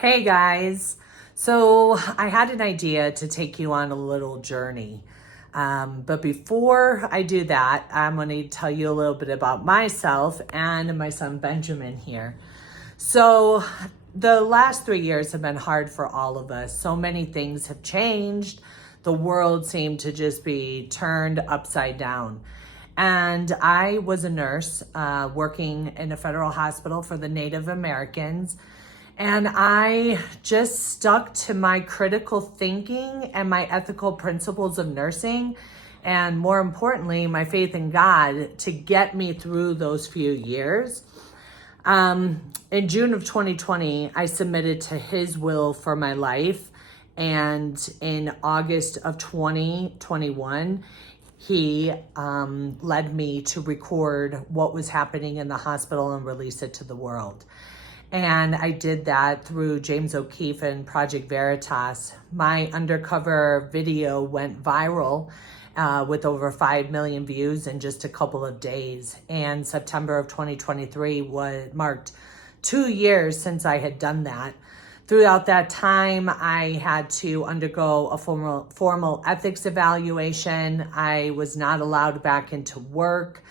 Hey guys, so I had an idea to take you on a little journey. But before I do that, I'm going to tell you a little bit about myself and my son Benjamin here. So, the last 3 years have been hard for all of us. So many things have changed. The world seemed to just be turned upside down. And I was a nurse working in a federal hospital for the Native Americans. And I just stuck to my critical thinking and my ethical principles of nursing, and more importantly, my faith in God to get me through those few years. In June of 2020, I submitted to His will for my life. And in August of 2021, He led me to record what was happening in the hospital and release it to the world. And I did that through James O'Keefe and Project Veritas. My undercover video went viral with over 5 million views in just a couple of days. And September of 2023 marked 2 years since I had done that. Throughout that time, I had to undergo a formal ethics evaluation. I was not allowed back into work.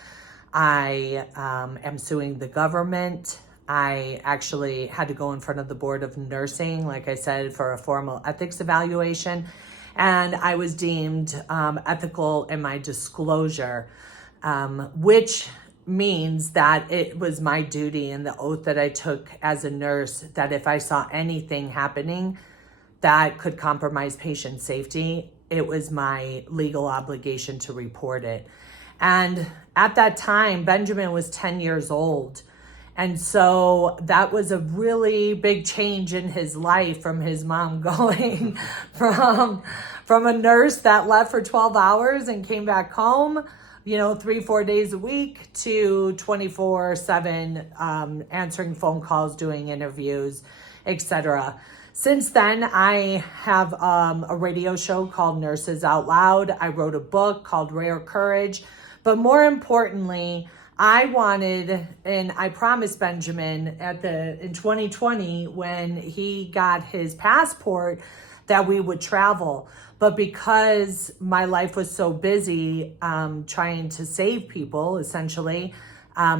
I am suing the government. I actually had to go in front of the board of nursing, like I said, for a formal ethics evaluation. And I was deemed ethical in my disclosure, which means that it was my duty and the oath that I took as a nurse that if I saw anything happening that could compromise patient safety, it was my legal obligation to report it. And at that time, Benjamin was 10 years old. And so that was a really big change in his life, from his mom going from a nurse that left for 12 hours and came back home, 3-4 days a week, to 24/7 answering phone calls, doing interviews, etc. Since then, I have a radio show called Nurses Out Loud. I wrote a book called Rare Courage. But more importantly, I wanted, and I promised Benjamin in 2020 when he got his passport, that we would travel. But because my life was so busy trying to save people, essentially,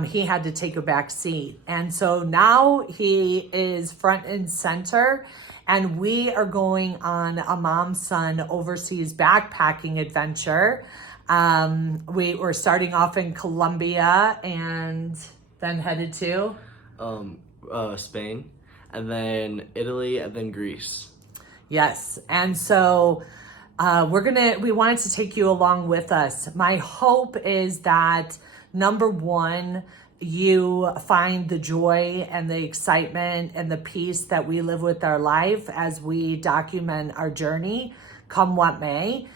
he had to take a back seat. And so now he is front and center, and we are going on a mom-son overseas backpacking adventure. We were starting off in Colombia and then headed to Spain, and then Italy, and then Greece. Yes. And so we wanted to take you along with us. My hope is that, number one, you find the joy and the excitement and the peace that we live with our life as we document our journey, come what may.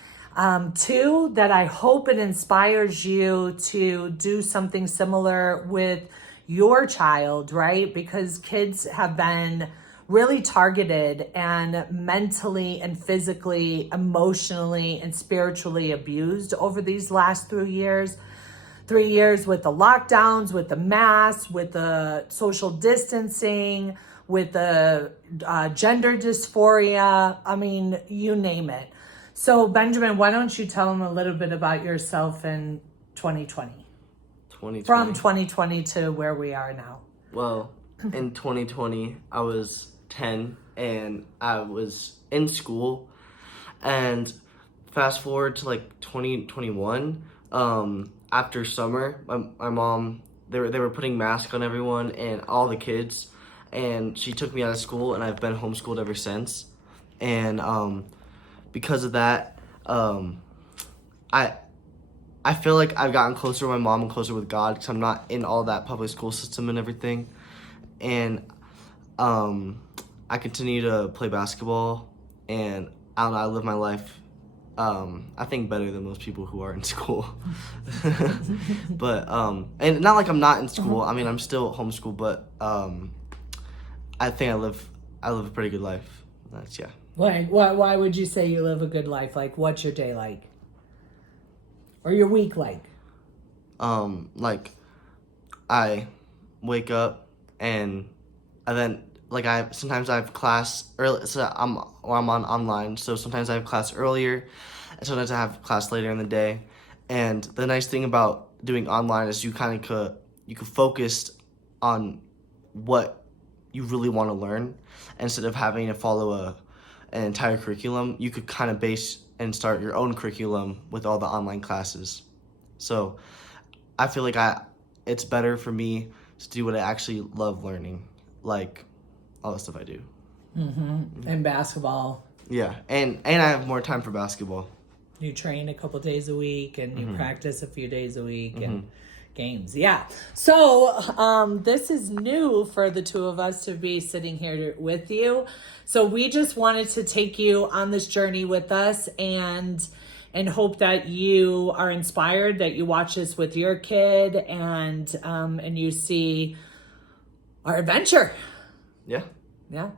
Two, that I hope it inspires you to do something similar with your child, right? Because kids have been really targeted and mentally and physically, emotionally and spiritually abused over these last 3 years. 3 years with the lockdowns, with the masks, with the social distancing, with the gender dysphoria. I mean, you name it. So, Benjamin, why don't you tell them a little bit about yourself in 2020? 2020. From 2020 to where we are now. Well, in 2020, I was 10 and I was in school. And fast forward to 2021, after summer, my mom, they were putting masks on everyone and all the kids. And she took me out of school, and I've been homeschooled ever since. And because of that, I feel like I've gotten closer with my mom and closer with God, because I'm not in all that public school system and everything. And I continue to play basketball, and I don't know, I live my life, I think, better than most people who are in school. But and not like I'm not in school. I mean, I'm still homeschooled, but I think I live a pretty good life. That's yeah. Why would you say you live a good life? Like, what's your day like? Or your week like? Like, I wake up and then like sometimes I have class early, so I'm on online. So sometimes I have class earlier, and sometimes I have class later in the day. And the nice thing about doing online is you could focus on what you really want to learn instead of having to follow an entire curriculum. You could kind of base and start your own curriculum with all the online classes. So I feel like it's better for me to do what I actually love learning, like all the stuff I do. And basketball, Yeah, and I have more time for basketball. you train a couple days a week and you practice a few days a week and games. Yeah. So this is new for the two of us to be sitting here with you. So we just wanted to take you on this journey with us and hope that you are inspired, that you watch this with your kid and you see our adventure. Yeah. Yeah.